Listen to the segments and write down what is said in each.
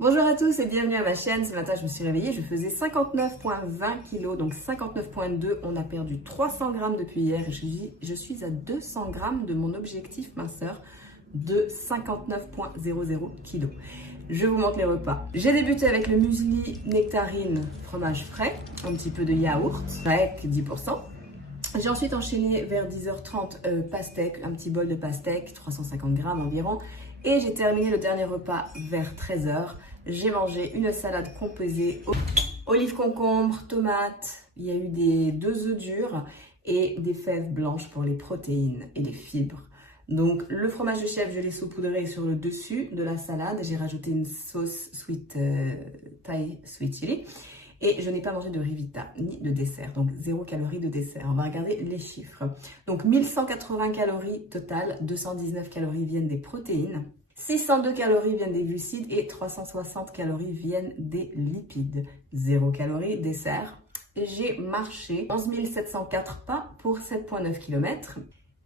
Bonjour à tous et bienvenue à ma chaîne. Ce matin, je me suis réveillée, je faisais 59,20 kg, donc 59,2. On a perdu 300 grammes depuis hier et je suis à 200 grammes de mon objectif minceur de 59,00 kg. Je vous montre les repas. J'ai débuté avec le muesli nectarine fromage frais, un petit peu de yaourt avec 10%. J'ai ensuite enchaîné vers 10h30 pastèque, un petit bol de pastèque, 350 grammes environ. Et j'ai terminé le dernier repas vers 13h. J'ai mangé une salade composée, olives, concombres, tomates. Il y a eu 2 œufs durs et des fèves blanches pour les protéines et les fibres. Donc le fromage de chèvre, je l'ai saupoudré sur le dessus de la salade. J'ai rajouté une sauce Thai sweet chili. Et je n'ai pas mangé de Rivita ni de dessert, donc 0 calories de dessert. On va regarder les chiffres. Donc 1180 calories total, 219 calories viennent des protéines, 602 calories viennent des glucides et 360 calories viennent des lipides. 0 calories dessert. J'ai marché 11 704 pas pour 7,9 km.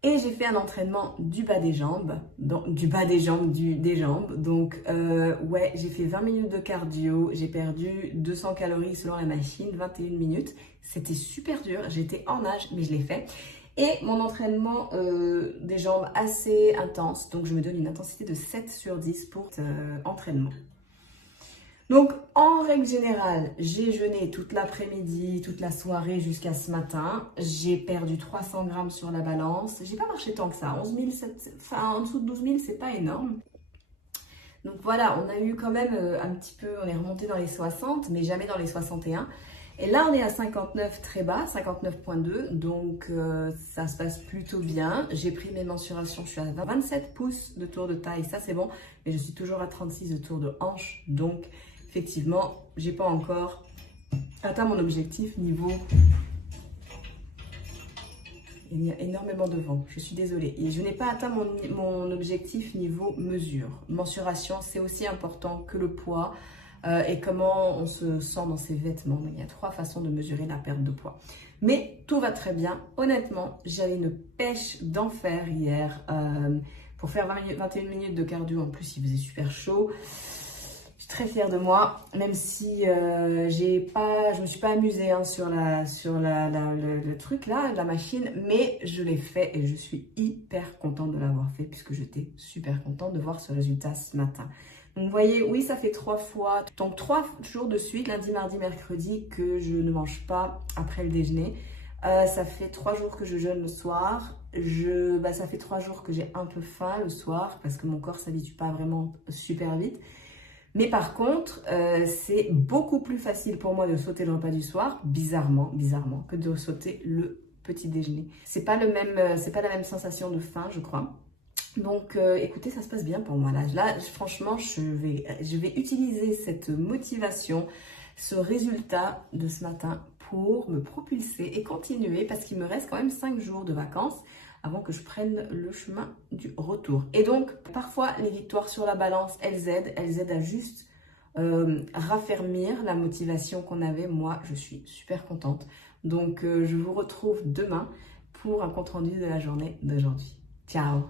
Et j'ai fait un entraînement du bas des jambes, des jambes. Donc, ouais, j'ai fait 20 minutes de cardio, j'ai perdu 200 calories selon la machine, 21 minutes. C'était super dur, j'étais en nage, mais je l'ai fait. Et mon entraînement des jambes assez intense, donc je me donne une intensité de 7 sur 10 pour entraînement. Donc, en règle générale, j'ai jeûné toute l'après-midi, toute la soirée jusqu'à ce matin. J'ai perdu 300 grammes sur la balance. J'ai pas marché tant que ça. 11 700, enfin, en dessous de 12 000, c'est pas énorme. Donc voilà, on a eu quand même un petit peu, on est remonté dans les 60, mais jamais dans les 61. Et là, on est à 59 très bas, 59,2. Donc, ça se passe plutôt bien. J'ai pris mes mensurations, je suis à 27 pouces de tour de taille, ça c'est bon. Mais je suis toujours à 36 de tour de hanche. Donc, effectivement, j'ai pas encore atteint mon objectif niveau... Il y a énormément de vent, je suis désolée. Et je n'ai pas atteint mon objectif niveau mesure. Mensuration, c'est aussi important que le poids et comment on se sent dans ses vêtements. Il y a 3 façons de mesurer la perte de poids. Mais tout va très bien. Honnêtement, j'avais une pêche d'enfer hier pour faire 21 minutes de cardio. En plus, il faisait super chaud. Je suis très fière de moi, même si je me suis pas amusée hein, sur le truc là, la machine, mais je l'ai fait et je suis hyper contente de l'avoir fait puisque j'étais super contente de voir ce résultat ce matin. Donc vous voyez, oui, ça fait 3 fois, donc 3 jours de suite, lundi, mardi, mercredi, que je ne mange pas après le déjeuner. Ça fait 3 jours que je jeûne le soir. Ça fait 3 jours que j'ai un peu faim le soir parce que mon corps s'habitue pas vraiment super vite. Mais par contre, c'est beaucoup plus facile pour moi de sauter le repas du soir, bizarrement, que de sauter le petit déjeuner. C'est pas la même sensation de faim, je crois. Donc, écoutez, ça se passe bien pour moi. Là, franchement, je vais utiliser cette motivation, ce résultat de ce matin pour me propulser et continuer parce qu'il me reste quand même 5 jours de vacances avant que je prenne le chemin du retour. Et donc, parfois, les victoires sur la balance, elles aident à juste raffermir la motivation qu'on avait. Moi, je suis super contente. Donc, je vous retrouve demain pour un compte-rendu de la journée d'aujourd'hui. Ciao!